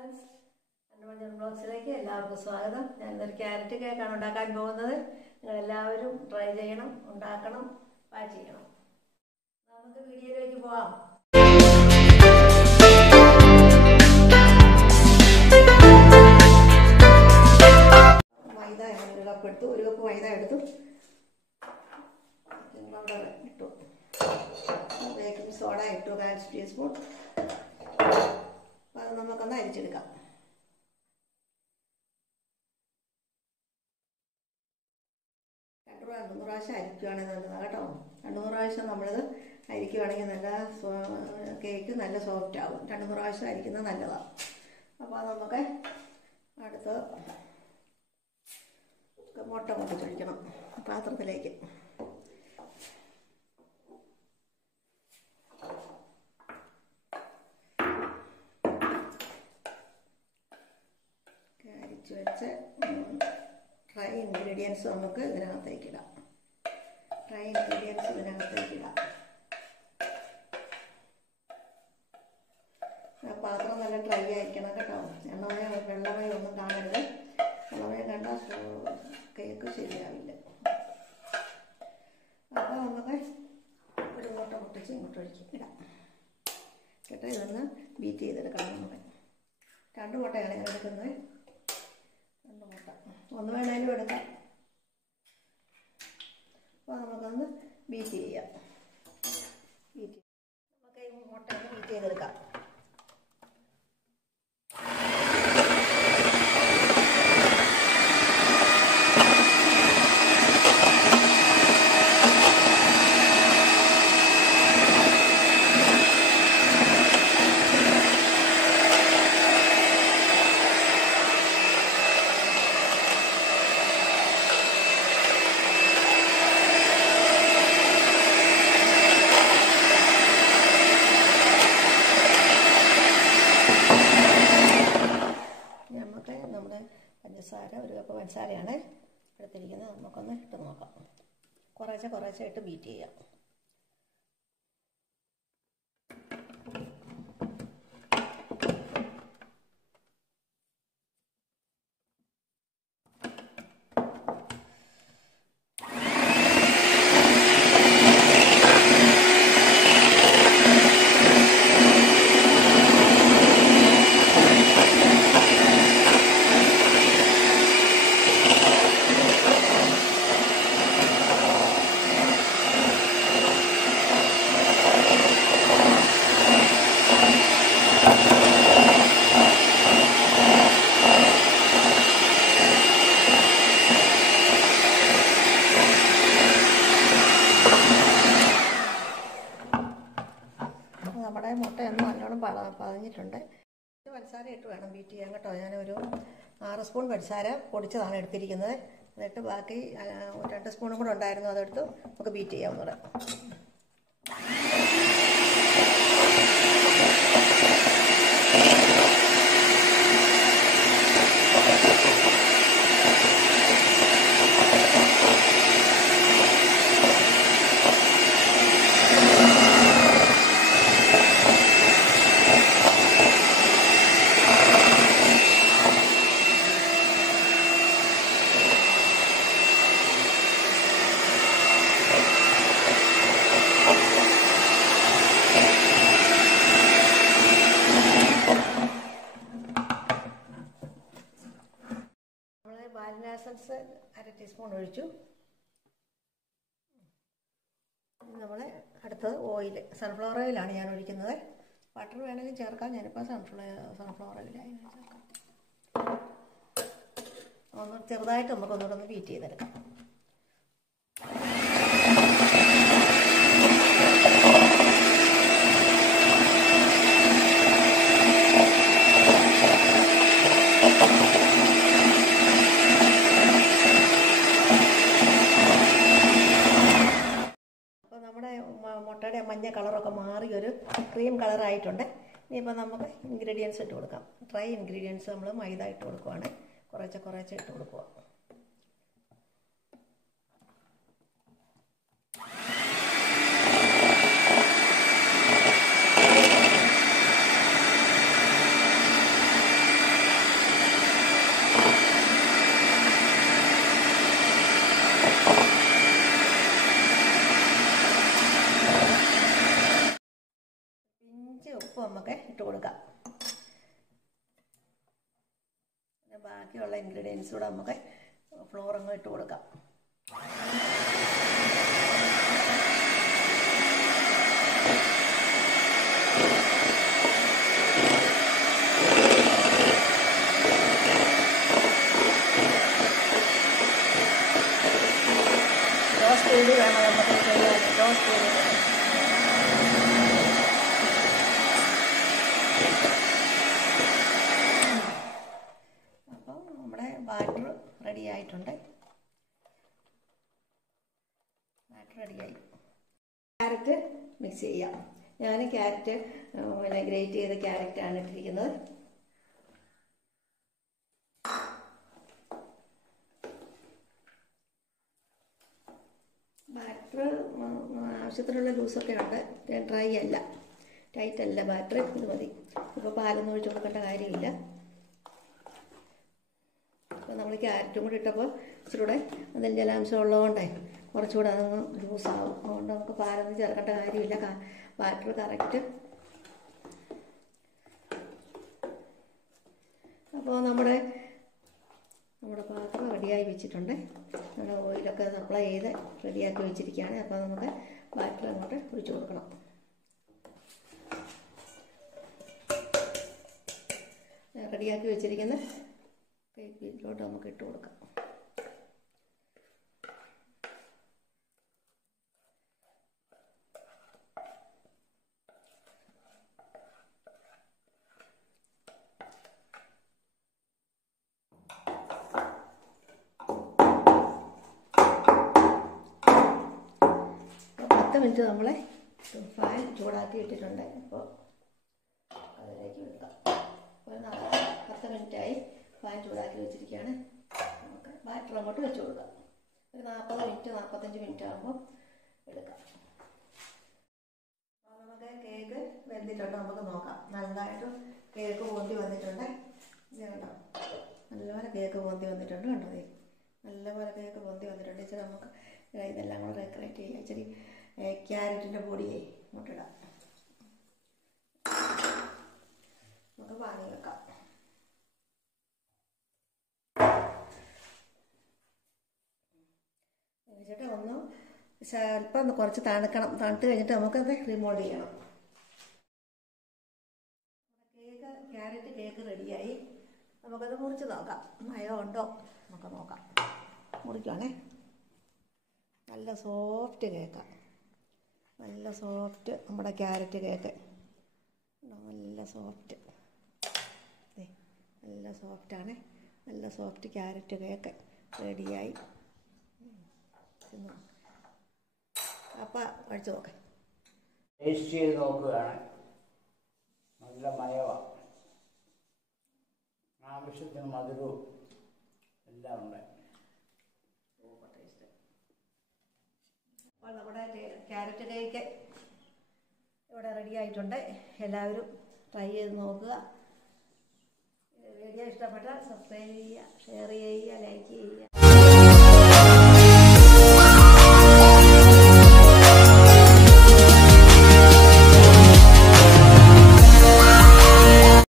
Friends, AnnammaJohn ബ്ലോഗ്സിലേക്ക് എല്ലാവർക്കും സ്വാഗതം. ഞാനിന്നൊരു carrot കേക്കാണ് ഉണ്ടാക്കാൻ പോകുന്നത്. നിങ്ങളെല്ലാവരും ട്രൈ ചെയ്യണം, ഉണ്ടാക്കണം, വാച്ച് ചെയ്യണം. നമുക്ക് വീഡിയോയിലേക്ക് പോവാം. മൈദ ഒരു കപ്പ് എടുത്തു, ഒരു കപ്പ് മൈദ എടുത്തു, അവിടെ ഇട്ടു. ബേക്കിംഗ് സോഡ ഇട്ടു, 1/2 ടീസ്പൂൺ. അത് നമുക്കൊന്ന് അരിച്ചെടുക്കാം. രണ്ട് മൂന്ന് പ്രാവശ്യം അരിക്കുകയാണെങ്കിൽ നല്ലതാണ് കേട്ടോ. 2-3 പ്രാവശ്യം നമ്മളിത് അരിക്കുകയാണെങ്കിൽ നല്ല കേക്ക് നല്ല സോഫ്റ്റ് ആകും. 2-3 പ്രാവശ്യം അരിക്കുന്നത് നല്ലതാണ്. അപ്പോൾ നമുക്ക് അടുത്ത് മുട്ട പൊട്ടിച്ചൊഴിക്കണം പാത്രത്തിലേക്ക്. അരിച്ച് വെച്ച് ഡ്രൈ ഇൻഗ്രീഡിയൻസ് നമുക്ക് ഇതിനകത്തേക്കിടാം. പാത്രം നല്ല ഡ്രൈ ആയിരിക്കണം കേട്ടോ. എണ്ണമയം വെള്ളമയം ഒന്നും കാണരുത്. വെള്ളമയം കണ്ടാൽ കേക്ക് ശരിയാവില്ല. അപ്പോൾ നമുക്ക് ഒരു മുട്ട പൊട്ടിച്ച് ഇങ്ങോട്ട് ഇടാം കേട്ടോ. ഇതൊന്ന് ബീറ്റ് ചെയ്തെടുക്കണം. നമുക്ക് 2 മുട്ടയാണ് ഞാൻ എടുക്കുന്നത്. 2 മുട്ട, 1 വേണേലും എടുക്കാം. അപ്പോൾ നമുക്കൊന്ന് ബീറ്റ് ചെയ്യാം. നമുക്ക് ഈ മുട്ട ഒന്ന് ബീറ്റ് ചെയ്തെടുക്കാം. പഞ്ചസാര 1 കപ്പ് പഞ്ചസാരയാണ് എടുത്തിരിക്കുന്നത്. നമുക്കൊന്ന് ഇട്ട് നോക്കാം. കുറേശ്ശെ ഇട്ട് ബീറ്റ് ചെയ്യാം. നമ്മുടെ മുട്ടയൊന്നും നല്ലോണം പതഞ്ഞിട്ടുണ്ട്. പഞ്ചസാര ഇട്ട് വേണം ബീറ്റ് ചെയ്യാൻ കേട്ടോ. ഞാനൊരു 6 സ്പൂൺ പഞ്ചസാര പൊടിച്ചതാണ് എടുത്തിരിക്കുന്നത്. എന്നിട്ട് ബാക്കി 2 സ്പൂണും കൂടെ ഉണ്ടായിരുന്നു, അതെടുത്ത് നമുക്ക് ബീറ്റ് ചെയ്യാവുന്നത്. വാനില എസൻസ് 1/2 ടീസ്പൂൺ ഒഴിച്ചു. നമ്മൾ അടുത്തത് ഓയിൽ, സൺഫ്ലവർ ഓയിലാണ് ഞാൻ ഒഴിക്കുന്നത്. ബട്ടർ വേണമെങ്കിൽ ചേർക്കാം. ഞാനിപ്പോൾ സൺഫ്ലവർ ഓയിലായി ചേർക്കാം. ഒന്ന് ചെറുതായിട്ട് നമുക്കൊന്നുകൂടെ ഒന്ന് ബീറ്റ് ചെയ്തെടുക്കാം. മുട്ടയുടെ മഞ്ഞ കളറൊക്കെ മാറി ഒരു ക്രീം കളറായിട്ടുണ്ട്. ഇനിയിപ്പോൾ നമുക്ക് ഇൻഗ്രീഡിയൻസ് ഇട്ട് കൊടുക്കാം. ഡ്രൈ ഇൻഗ്രീഡിയൻസ് നമ്മൾ മൈദ ഇട്ട് കൊടുക്കുവാണ്. കുറേശ്ശെ ഇട്ട് കൊടുക്കുക. ബാക്കിയുള്ള ഇൻഗ്രീഡിയൻസ് കൂടെ നമുക്ക് ഫ്ലോർ അങ്ങ് ഇട്ട് കൊടുക്കാം. ടോസ്റ്റ് ചെയ്ത് വേണം നമുക്ക് ചെയ്യാൻ. ടോസ്റ്റ് ചെയ്ത് അപ്പം നമ്മുടെ ബാറ്റർ റെഡി ആയിട്ടുണ്ട്. ബാറ്റർ റെഡിയായി. ക്യാരറ്റ് മിക്സ് ചെയ്യാം. ഞാൻ ക്യാരറ്റ് പിന്നെ ഗ്രേറ്റ് ചെയ്ത ക്യാരറ്റാണ് ഇട്ടിരിക്കുന്നത്. ബാറ്റർ ആവശ്യത്തിനുള്ള ലൂസൊക്കെ ഉണ്ട്. ഡ്രൈ അല്ല, ടൈറ്റ് അല്ല ബാറ്റർ. ഇത് മതി. ഇപ്പോൾ പാലൊന്നും ഒഴിച്ച് കൊടുക്കേണ്ട കാര്യമില്ല. അപ്പോൾ നമ്മൾ ക്യാരറ്റും കൂടി ഇട്ടപ്പോൾ ഇച്ചിരി കൂടെ അതിൽ ജലാംശം ഉള്ളതുകൊണ്ടേ കുറച്ചുകൂടെ അതങ്ങ് ലൂസാവും. അതുകൊണ്ട് നമുക്ക് പാലൊന്നും ചേർക്കേണ്ട കാര്യമില്ല. Batter correct. അപ്പോൾ നമ്മുടെ പാത്രം റെഡിയായി വെച്ചിട്ടുണ്ട്. നമ്മുടെ ഓയിലൊക്കെ അപ്ലൈ ചെയ്ത് റെഡിയാക്കി വെച്ചിരിക്കുകയാണ്. അപ്പോൾ നമുക്ക് ബാറ്റർ അങ്ങോട്ട് ഒഴിച്ച് കൊടുക്കണം. റെഡിയാക്കി വെച്ചിരിക്കുന്ന കേക്ക് ബീറ്റിലോട്ട് നമുക്ക് ഇട്ട് കൊടുക്കാം. മിനിറ്റ് നമ്മൾ ഫാൻ ചൂടാക്കി ഇട്ടിട്ടുണ്ട്. അപ്പോൾ അതിലേക്ക് വെക്കാം. അപ്പോൾ 10 മിനിറ്റായി ഫാൻ ചൂടാക്കി വെച്ചിരിക്കുകയാണ്. നമുക്ക് ബാറ്റർ അങ്ങോട്ട് വെച്ച് കൊടുക്കാം. ഒരു 40 മിനിറ്റ് 45 മിനിറ്റ് ആകുമ്പോൾ എടുക്കാം. അപ്പോൾ നമുക്ക് കേക്ക് വെന്തിട്ടുണ്ട്. നമുക്ക് നോക്കാം. നല്ലതായിട്ട് കേക്ക് പൊന്തി വന്നിട്ടുണ്ട്. ഇത് കണ്ടോ, നല്ലപോലെ കേക്ക് പൊന്തി വന്നിട്ടുണ്ട്. കണ്ടോ, നല്ലപോലെ കേക്ക് പൊന്തി വന്നിട്ടുണ്ട്. ഇച്ചിരി നമുക്ക് ഇതെല്ലാം കൂടെ ഡെക്കറേറ്റ് ചെയ്യാം. ഇച്ചിരി ക്യാരറ്റിൻ്റെ പൊടിയെ ഇങ്ങോട്ടിടാം. നമുക്ക് വാങ്ങി വെക്കാം. വെച്ചിട്ട് ഒന്ന് സ്വല്പം കുറച്ച് തണുക്കണം. തണുത്ത് കഴിഞ്ഞിട്ട് നമുക്കത് റിമോൾഡ് ചെയ്യണം. ക്യാരറ്റ് കേക്ക് റെഡിയായി. നമുക്കത് മുറിച്ച് നോക്കാം. മയം ഉണ്ടോ നമുക്ക് നോക്കാം. മുറിക്കുവാണേ. നല്ല സോഫ്റ്റ് കേക്കാണ്. നല്ല സോഫ്റ്റ് നമ്മുടെ ക്യാരറ്റ് കേക്ക്. നല്ല സോഫ്റ്റ്, നല്ല സോഫ്റ്റാണ്. നല്ല സോഫ്റ്റ് ക്യാരറ്റ് കേക്ക് റെഡിയായി. അപ്പം കഴിച്ചു നോക്കാം. ടേസ്റ്റ് ചെയ്ത് നോക്കുകയാണ്. നല്ല മയമാണ്. ആവശ്യത്തിന് മധുരവും എല്ലാം ഉണ്ട്. അപ്പോൾ നമ്മുടെ ക്യാരറ്റ് കേക്ക് ഇവിടെ റെഡി ആയിട്ടുണ്ട്. എല്ലാവരും ട്രൈ ചെയ്ത് നോക്കുക. വീഡിയോ ഇഷ്ടപ്പെട്ടാൽ സബ്സ്ക്രൈബ് ചെയ്യുക, ഷെയർ ചെയ്യുക, ലൈക്ക് ചെയ്യുക.